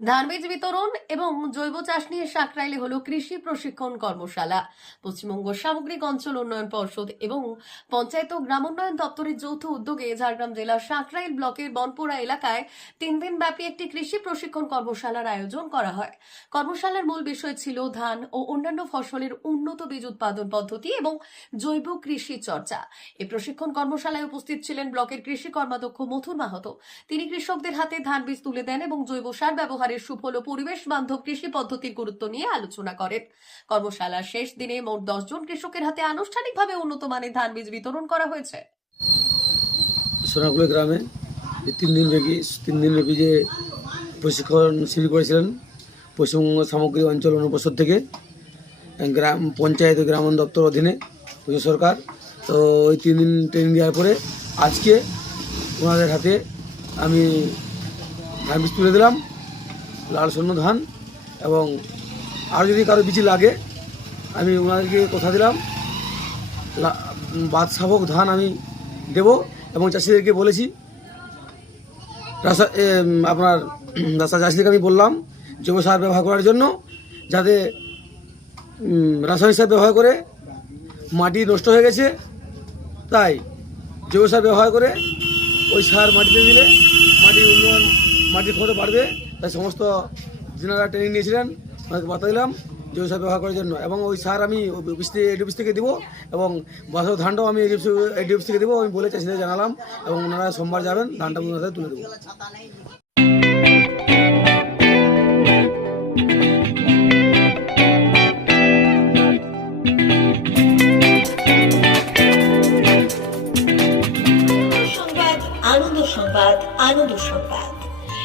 ধান বীজ বিতরণ এবং জৈব চাষ নিয়ে সাকরাইলে হলো কৃষি প্রশিক্ষণ কর্মশালা। পশ্চিমবঙ্গ সামগ্রিক অঞ্চল উন্নয়ন পর্ষদ এবং পঞ্চায়েত ও গ্রামোন্নয়ন দপ্তরের যৌথ উদ্যোগে ঝাড়গ্রাম জেলার সাকরাইল ব্লকের বনপুরা এলাকায় তিন দিন ব্যাপী একটি কৃষি প্রশিক্ষণ কর্মশালার আয়োজন করা হয়। কর্মশালার মূল বিষয় ছিল ধান ও অন্যান্য ফসলের উন্নত বীজ উৎপাদন পদ্ধতি এবং জৈব কৃষি চর্চা। এই প্রশিক্ষণ কর্মশালায় উপস্থিত ছিলেন ব্লকের কৃষি কর্মাধ্যক্ষ মথুর মাহাতো। তিনি কৃষকদের হাতে ধান বীজ তুলে দেন এবং জৈব সার ব্যবহারের সুফল ও পরিবেশ বান্ধব কৃষি পদ্ধতির গুরুত্ব নিয়ে আলোচনা করেন। কর্মশালার শেষ দিনে মোট দশ জন কৃষকের হাতে আনুষ্ঠানিকভাবে উন্নত মানের ধান বীজ বিতরণ করা হয়েছে। সোনাগুলি গ্রামে তিন দিন ব্যাপী, তিন দিন ব্যাপী যে প্রশিক্ষণ শিবির করেছিলেন, পশ্চিমবঙ্গ সামগ্রিক অঞ্চল অনুপরিষদ থেকে গ্রাম, পঞ্চায়েত ও গ্রামীণ দপ্তর অধীনে পশ্চিম সরকার। তো ওই তিন দিন ট্রেনিং দেওয়ার পরে আজকে ওনাদের হাতে আমি ধান বীজ তুলে দিলাম। লাল সৈন্য ধান এবং আর যদি কারও বিচি লাগে, আমি ওনাদেরকে কথা দিলাম। বাদশাভোগ ধান আমি দেব এবং চাষিদেরকে বলেছি। রাসা আপনার রাসা চাষিদেরকে আমি বললাম জৈব সার ব্যবহার করার জন্য যাতে রাসায়নিক সার ব্যবহার করে মাটি নষ্ট হয়ে গেছে। তাই জৈব সার ব্যবহার করে ওই সার মাটিতে দিলে মাটির উন্নয়ন, মাটির ক্ষমতা বাড়বে। তাই সমস্ত যিনারা ট্রেনিং নিয়েছিলেন, ওনাকে বার্তা দিলাম জৈব সার ব্যবহার করার জন্য। এবং ওই সার আমি অফিস থেকে এডি অফিস থেকে দেবো এবং বাসক ধানটাও আমি এডি অফিস- থেকে দেবো, আমি বলে চাষিদের জানালাম এবং ওনারা সোমবার যাবেন, ধানটা ওনাদের তুলে দেবো। আনন্দ সংবাদ আনন্দ সংবাদ।